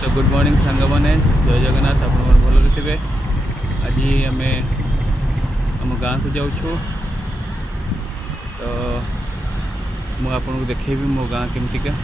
So good morning सांग मैंने जय जगन्नाथ आप भल थे। आज आम आम गाँ को जाऊँ तो मुझे आपको देखेबी मो गाँ केमतिका।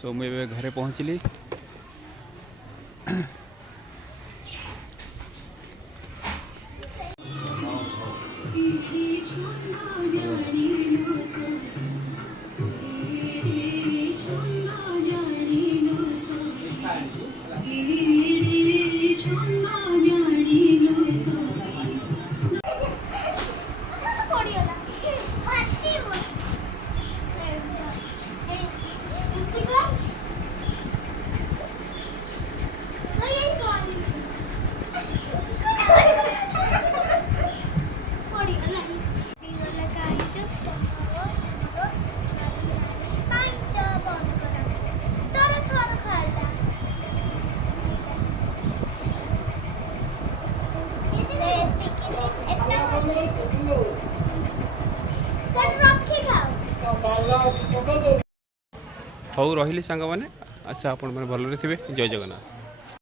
सो मुझे घरे पहुँचली। हौ रही सांग मैंने। अच्छा आपण मैंने भल थे। जय जगन्नाथ।